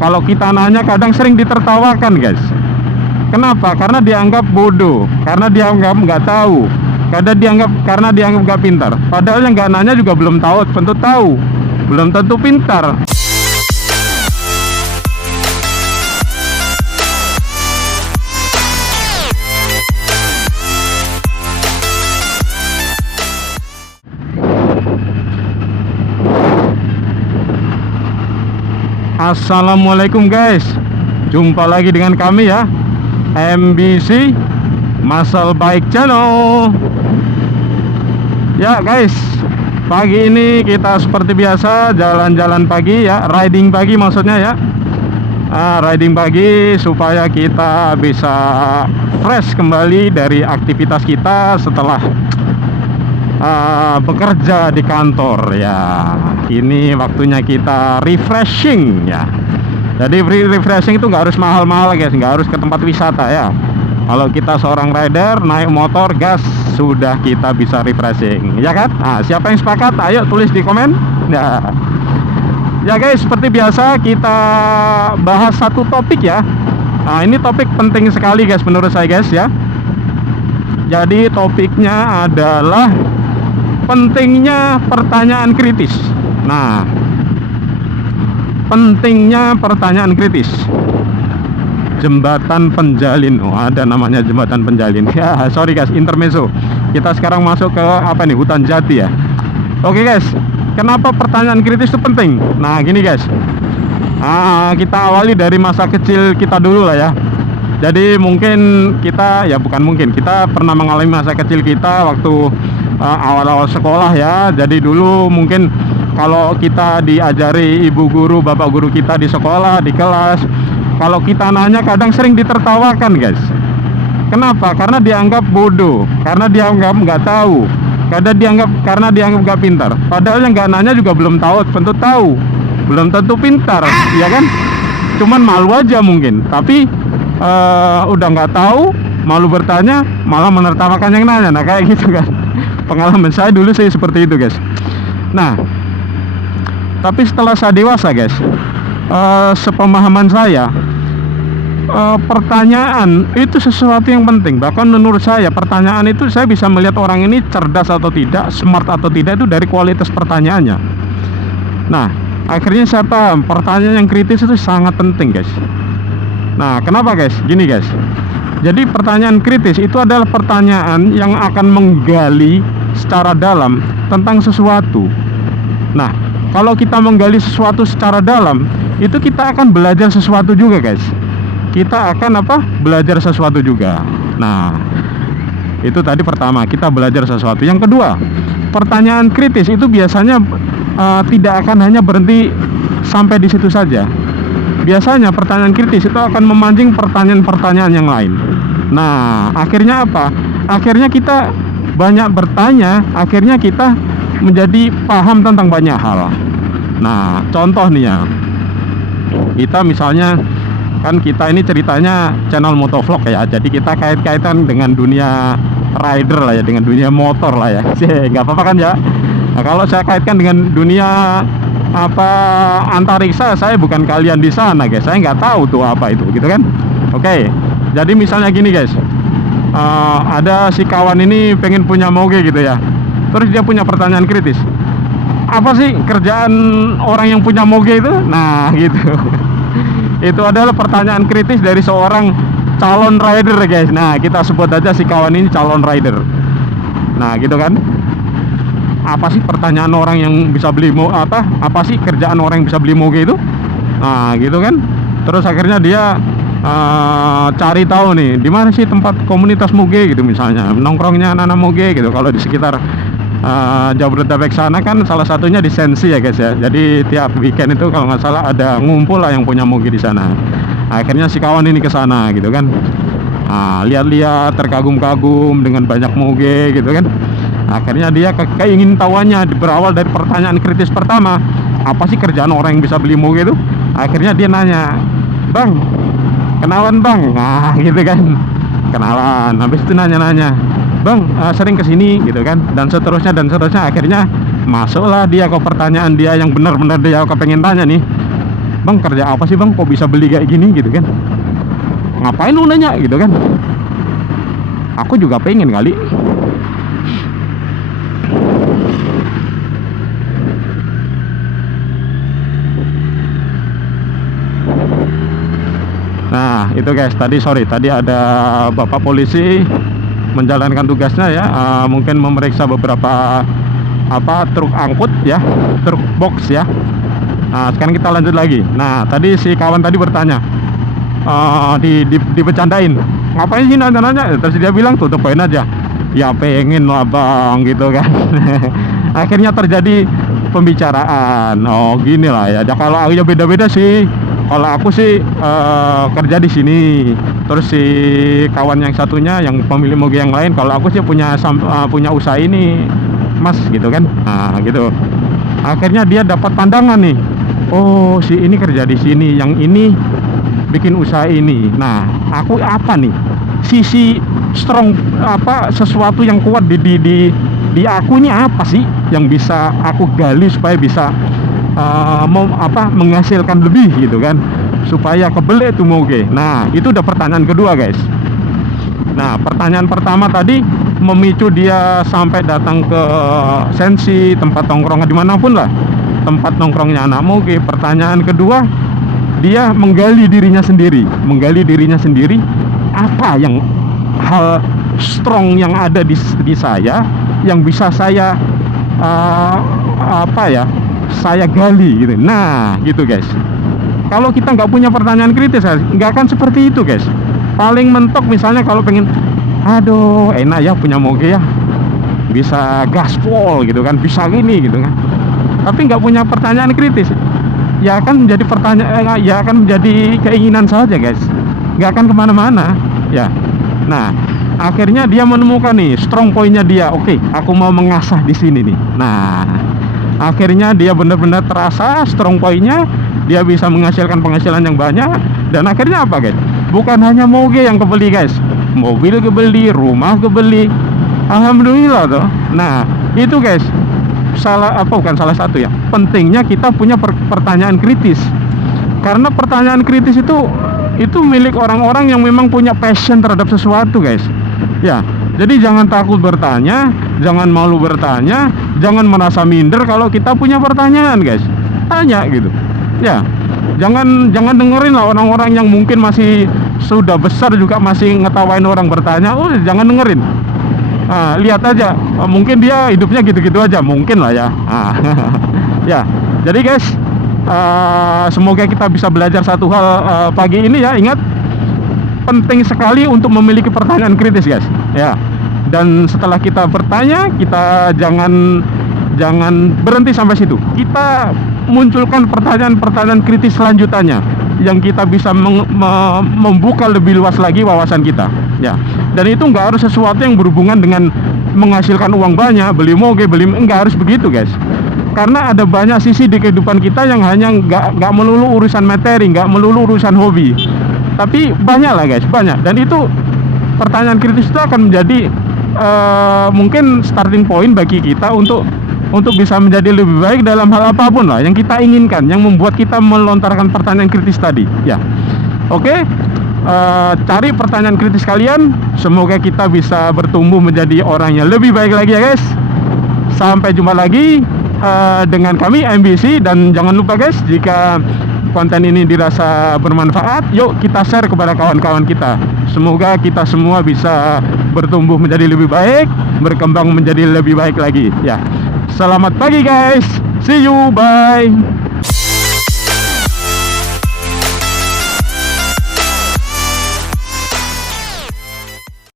kalau kita nanya kadang sering ditertawakan guys. Kenapa? Karena dianggap bodoh, karena dianggap nggak tahu, karena dianggap nggak pintar. Padahal yang nggak nanya juga belum tentu tahu, belum tentu pintar. Assalamualaikum guys, jumpa lagi dengan kami ya, MBC Muscle Bike Channel. Ya guys, pagi ini kita seperti biasa jalan-jalan pagi ya, riding pagi maksudnya ya. Riding pagi supaya kita bisa fresh kembali dari aktivitas kita setelah bekerja di kantor ya. Ini waktunya kita refreshing ya. Jadi refreshing itu nggak harus mahal-mahal guys, nggak harus ke tempat wisata ya. Kalau kita seorang rider naik motor gas sudah kita bisa refreshing ya kan. Siapa yang sepakat ayo tulis di komen ya. Ya guys, seperti biasa kita bahas satu topik ya. Ini topik penting sekali guys menurut saya guys ya. Jadi topiknya adalah pentingnya pertanyaan kritis. Nah, pentingnya pertanyaan kritis. Jembatan penjalin. Ada namanya jembatan penjalin. Ya, sorry guys, intermezzo. Kita sekarang masuk ke apa nih? Hutan jati ya. Oke guys, kenapa pertanyaan kritis itu penting? Nah, gini guys. Kita awali dari masa kecil kita dulu lah ya. Jadi mungkin kita kita pernah mengalami masa kecil kita waktu awal-awal sekolah ya. Jadi dulu mungkin kalau kita diajari ibu guru, bapak guru kita di sekolah, di kelas, kalau kita nanya kadang sering ditertawakan guys. Kenapa? Karena dianggap bodoh, karena dianggap nggak tahu, karena dianggap nggak pintar. Padahal yang nggak nanya juga belum tentu tahu, belum tentu pintar, ya kan? Cuman malu aja mungkin. Tapi udah nggak tahu, malu bertanya, malah menertawakan yang nanya. Nah kayak gitu kan. Pengalaman saya dulu sih seperti itu guys. Nah, tapi setelah saya dewasa guys, sepemahaman saya, pertanyaan itu sesuatu yang penting. Bahkan menurut saya pertanyaan itu saya bisa melihat orang ini cerdas atau tidak, smart atau tidak itu dari kualitas pertanyaannya. Nah, akhirnya saya paham pertanyaan yang kritis itu sangat penting guys. Nah, kenapa guys? Gini guys. Jadi pertanyaan kritis itu adalah pertanyaan yang akan menggali secara dalam tentang sesuatu. Nah, kalau kita menggali sesuatu secara dalam, itu kita akan belajar sesuatu juga guys. Kita akan belajar sesuatu juga. Nah, itu tadi pertama, kita belajar sesuatu. Yang kedua, pertanyaan kritis itu biasanya tidak akan hanya berhenti sampai di situ saja. Biasanya pertanyaan kritis itu akan memancing pertanyaan-pertanyaan yang lain. Nah, akhirnya apa? Akhirnya kita banyak bertanya, akhirnya kita menjadi paham tentang banyak hal. Nah, contoh nih ya, kita misalnya kan kita ini ceritanya channel motovlog ya, jadi kita kait-kaitan dengan dunia rider lah ya, dengan dunia motor lah ya. Nggak apa-apa kan ya. Nah, kalau saya kaitkan dengan dunia antariksa, saya bukan kalian di sana guys, saya nggak tahu tuh apa itu gitu kan. Oke, jadi misalnya gini guys, ada si kawan ini pengen punya moge gitu ya, terus dia punya pertanyaan kritis, apa sih kerjaan orang yang punya moge itu? Nah gitu. Itu adalah pertanyaan kritis dari seorang calon rider guys. Nah, kita sebut aja si kawan ini calon rider. Nah gitu kan, apa sih pertanyaan orang yang bisa beli apa sih kerjaan orang yang bisa beli moge itu? Nah gitu kan. Terus akhirnya dia cari tahu nih di mana sih tempat komunitas moge gitu, misalnya nongkrongnya anak-anak moge gitu. Kalau di sekitar Jabodetabek sana kan salah satunya di Sensi ya guys ya. Jadi tiap weekend itu kalau nggak salah ada ngumpul lah yang punya moge di sana. Akhirnya si kawan ini ke sana gitu kan. Lihat-lihat, terkagum-kagum dengan banyak moge gitu kan. Akhirnya dia keingin tahuannya berawal dari pertanyaan kritis pertama, apa sih kerjaan orang yang bisa beli moge itu? Akhirnya dia nanya, "Bang, kenalan bang?" Nah gitu kan, kenalan. Habis itu nanya-nanya, "Bang, sering kesini?" gitu kan, dan seterusnya. Akhirnya masuklah dia ke pertanyaan dia yang benar-benar dia kepengen tanya nih. bang kerja apa sih bang, kok bisa beli kayak gini gitu kan, ngapain lu nanya gitu kan. Aku juga pengen kali. Nah itu guys, tadi ada bapak polisi menjalankan tugasnya ya, mungkin memeriksa beberapa truk angkut ya, truk box ya. Nah sekarang kita lanjut lagi. Nah tadi si kawan tadi bertanya, dibecandain, ngapain sih nanya-nanya, terus dia bilang tutup poin aja, ya pengen lah bang gitu kan. Akhirnya terjadi pembicaraan, oh gini lah ya. Kalau aku ya beda-beda sih. Kalau aku sih kerja di sini, terus si kawan yang satunya yang pemilik moge yang lain, kalau aku sih punya usaha ini mas gitu kan. Nah gitu, akhirnya dia dapat pandangan nih, oh si ini kerja di sini, yang ini bikin usaha ini. Nah aku apa nih sisi strong, sesuatu yang kuat di aku ini apa sih yang bisa aku gali supaya bisa menghasilkan lebih gitu kan, supaya kebelet tuh moge. Nah itu udah pertanyaan kedua guys. Nah pertanyaan pertama tadi memicu dia sampai datang ke sensi, tempat nongkrong dimanapun lah, tempat nongkrongnya anak moge. Pertanyaan kedua, dia menggali dirinya sendiri, apa yang hal strong yang ada di saya, yang bisa saya saya gali gitu. Nah gitu guys, kalau kita nggak punya pertanyaan kritis nggak akan seperti itu guys. Paling mentok misalnya kalau pengen, aduh enak ya punya moge ya, bisa gaspol gitu kan, bisa gini gitu kan, tapi nggak punya pertanyaan kritis, ya akan menjadi ya akan menjadi keinginan saja guys, nggak akan kemana-mana ya. Nah akhirnya dia menemukan nih strong pointnya dia. Oke, aku mau mengasah di sini nih. Nah akhirnya dia benar-benar terasa strong pointnya, dia bisa menghasilkan penghasilan yang banyak. Dan akhirnya apa guys, bukan hanya moge yang kebeli guys, mobil kebeli, rumah kebeli, alhamdulillah tuh. Nah itu guys, bukan salah satu ya, pentingnya kita punya pertanyaan kritis. Karena pertanyaan kritis itu milik orang-orang yang memang punya passion terhadap sesuatu guys ya. Jadi jangan takut bertanya, jangan malu bertanya, jangan merasa minder kalau kita punya pertanyaan guys. Tanya gitu ya. Jangan dengerin lah orang-orang yang mungkin masih sudah besar juga masih ngetawain orang bertanya. Oh jangan dengerin. Lihat aja, mungkin dia hidupnya gitu-gitu aja, mungkin lah ya. Ya jadi guys, semoga kita bisa belajar satu hal pagi ini ya. Ingat, penting sekali untuk memiliki pertanyaan kritis guys ya. Dan setelah kita bertanya, kita jangan berhenti sampai situ. Kita munculkan pertanyaan-pertanyaan kritis selanjutannya yang kita bisa membuka lebih luas lagi wawasan kita ya. Dan itu nggak harus sesuatu yang berhubungan dengan menghasilkan uang banyak, beli moge, nggak harus begitu guys. Karena ada banyak sisi di kehidupan kita yang hanya nggak melulu urusan materi, nggak melulu urusan hobi, tapi banyak lah guys, banyak. Dan itu pertanyaan kritis itu akan menjadi mungkin starting point bagi kita untuk bisa menjadi lebih baik dalam hal apapun lah yang kita inginkan, yang membuat kita melontarkan pertanyaan kritis tadi ya. Oke, cari pertanyaan kritis kalian. Semoga kita bisa bertumbuh menjadi orang yang lebih baik lagi ya guys. Sampai jumpa lagi dengan kami MBC. Dan jangan lupa guys, jika konten ini dirasa bermanfaat, yuk kita share kepada kawan-kawan kita. Semoga kita semua bisa bertumbuh menjadi lebih baik, berkembang menjadi lebih baik lagi ya. Selamat pagi guys, see you, bye.